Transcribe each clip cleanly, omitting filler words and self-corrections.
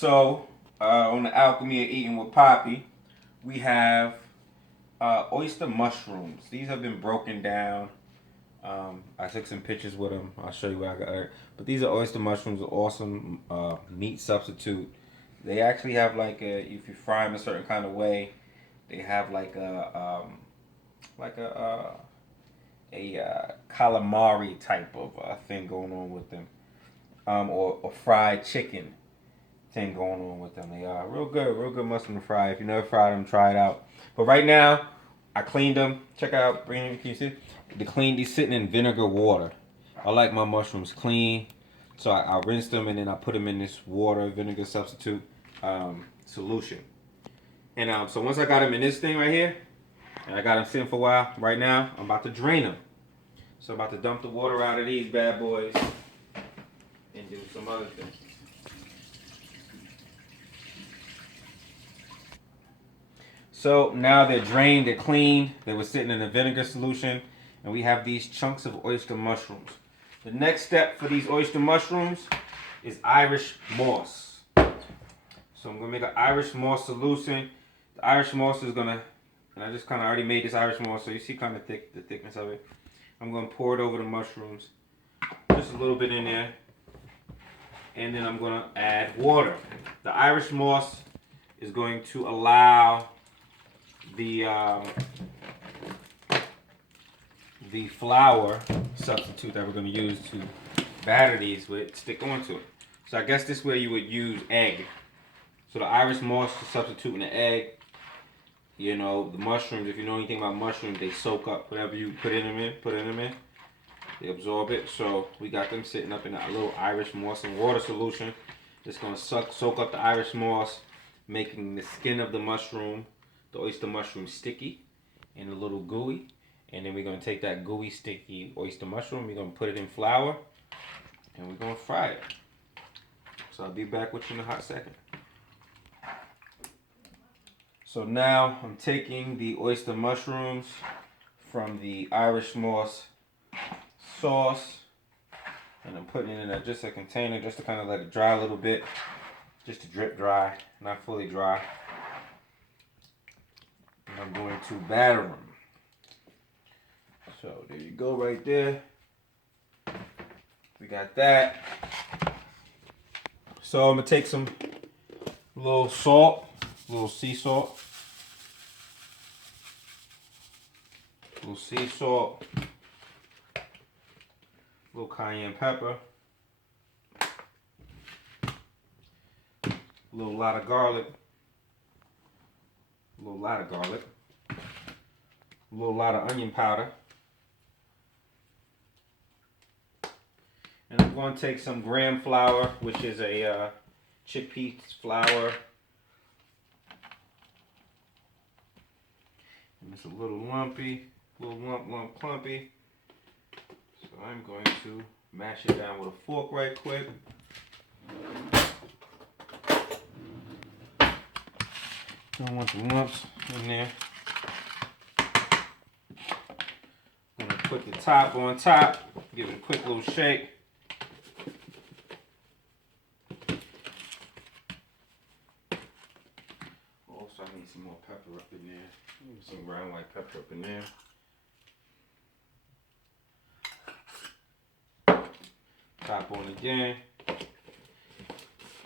So, on the alchemy of eating with Papi, we have oyster mushrooms. These have been broken down. I took some pictures with them. I'll show you what I got. But these are oyster mushrooms, awesome meat substitute. They actually have if you fry them a certain kind of way, they have like a calamari type of thing going on with them, or fried chicken thing going on with them. They are real good mushroom to fry. If you never fried them, try it out. But right now, I cleaned them. Check out, can you see? The clean, these sitting in vinegar water. I like my mushrooms clean, so I rinse them and then I put them in this water vinegar substitute solution. And so once I got them in this thing right here, and I got them sitting for a while, right now I'm about to drain them. So I'm about to dump the water out of these bad boys and do some other things. So now they're drained, they're clean, they were sitting in a vinegar solution, and we have these chunks of oyster mushrooms. The next step for these oyster mushrooms is Irish moss. So I'm gonna make an Irish moss solution. The Irish moss is gonna, and I just kind of already made this Irish moss, so you see kind of the thickness of it. I'm gonna pour it over the mushrooms, just a little bit in there, and then I'm gonna add water. The Irish moss is going to allow the flour substitute that we're going to use to batter these with stick onto it. So I guess this way you would use egg. So the Irish moss is substituting the egg. You know, the mushrooms, if you know anything about mushrooms, they soak up whatever you put in them. They absorb it. So we got them sitting up in a little Irish moss and water solution. It's going to soak up the Irish moss, making the skin of the mushroom, the oyster mushroom, sticky and a little gooey. And then we're going to take that gooey, sticky oyster mushroom, we're going to put it in flour, and we're going to fry it. So I'll be back with you in a hot second. So now I'm taking the oyster mushrooms from the Irish moss sauce, and I'm putting it in just a container just to kind of let it dry a little bit, just to drip dry, not fully dry. And I'm going to batter them. So there you go right there. We got that. So I'm going to take some little salt, little sea salt. Little sea salt. Little cayenne pepper. A little lot of garlic. A little lot of garlic. A little lot of onion powder. And I'm going to take some graham flour, which is a chickpea flour. And it's a little lumpy, lump clumpy. So I'm going to mash it down with a fork right quick. Don't want the lumps in there. I'm going to put the top on top, give it a quick little shake. Also, I need some more pepper up in there. Some brown white pepper up in there. Top on again.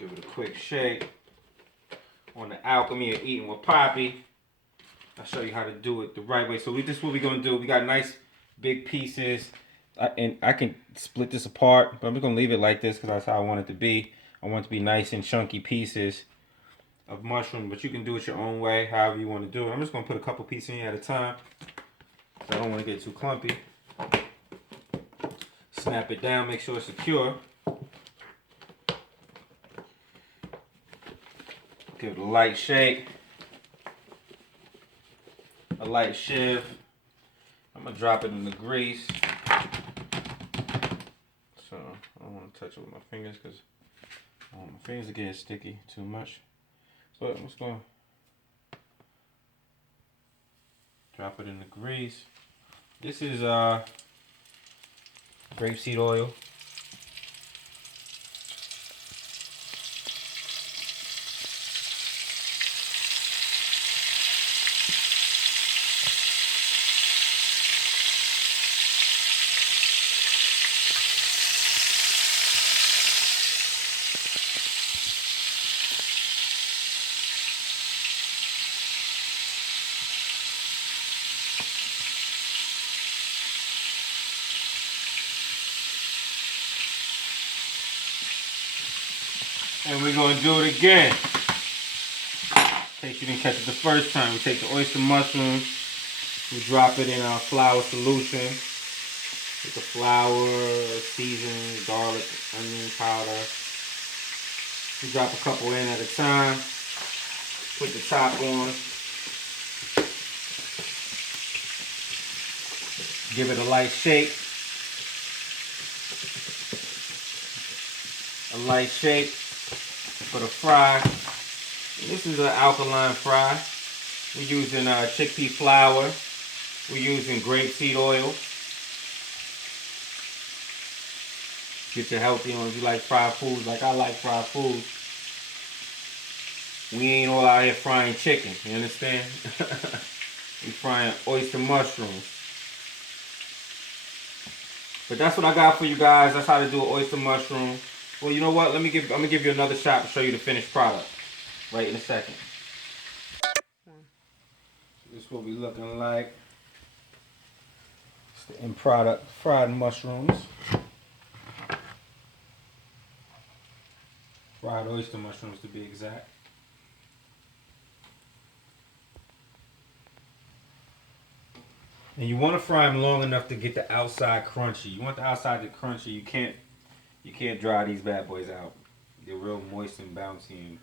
Give it a quick shake. On the alchemy of eating with Papi, I'll show you how to do it the right way. So this is what we're gonna do. We got nice big pieces, and I can split this apart, but I'm just gonna leave it like this because that's how I want it to be. I want it to be nice and chunky pieces of mushroom, but you can do it your own way, however you want to do it. I'm just gonna put a couple pieces in here at a time. I don't want to get too clumpy. Snap it down, make sure it's secure. Give it a light shake, a light shiv. I'm gonna drop it in the grease. So I don't want to touch it with my fingers because I don't want my fingers to get sticky too much. So I'm just gonna drop it in the grease. This is grapeseed oil. And we're going to do it again. In case you didn't catch it the first time, we take the oyster mushrooms, we drop it in our flour solution with the flour, seasoning, garlic, onion powder. We drop a couple in at a time, put the top on, give it a light shake. A light shake for the fry. This is an alkaline fry. We're using chickpea flour. We're using grapeseed oil. Get your healthy on if you like fried foods, like I like fried foods. We ain't all out here frying chicken, you understand? We frying oyster mushrooms. But that's what I got for you guys. That's how to do an oyster mushroom. Well, you know what? I'm gonna give you another shot to show you the finished product. Right in a second. This is what we looking like. It's the end product, fried mushrooms. Fried oyster mushrooms to be exact. And you want to fry them long enough to get the outside crunchy. You want the outside to crunchy. You can't dry these bad boys out. They're real moist and bouncy and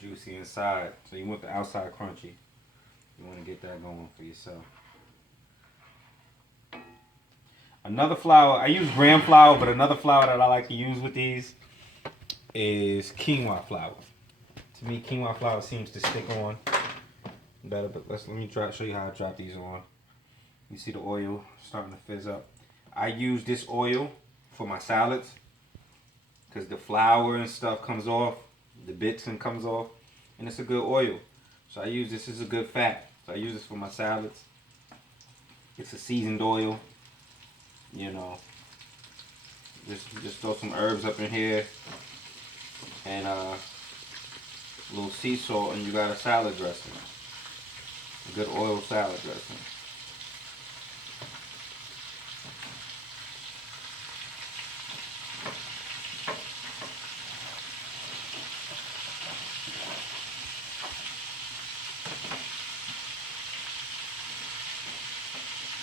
juicy inside. So you want the outside crunchy. You want to get that going for yourself. Another flour, I use gram flour, but another flour that I like to use with these is quinoa flour. To me, quinoa flour seems to stick on better, but let me show you how I drop these on. You see the oil starting to fizz up. I use this oil for my salads because the flour and stuff comes off, the bits and comes off, and it's a good oil. So I use this as a good fat. So I use this for my salads. It's a seasoned oil. You know, just throw some herbs up in here and a little sea salt, and you got a salad dressing. A good oil salad dressing.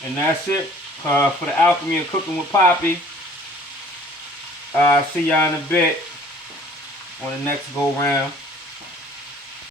And that's it for the alchemy of cooking with Papi. See y'all in a bit on the next go round.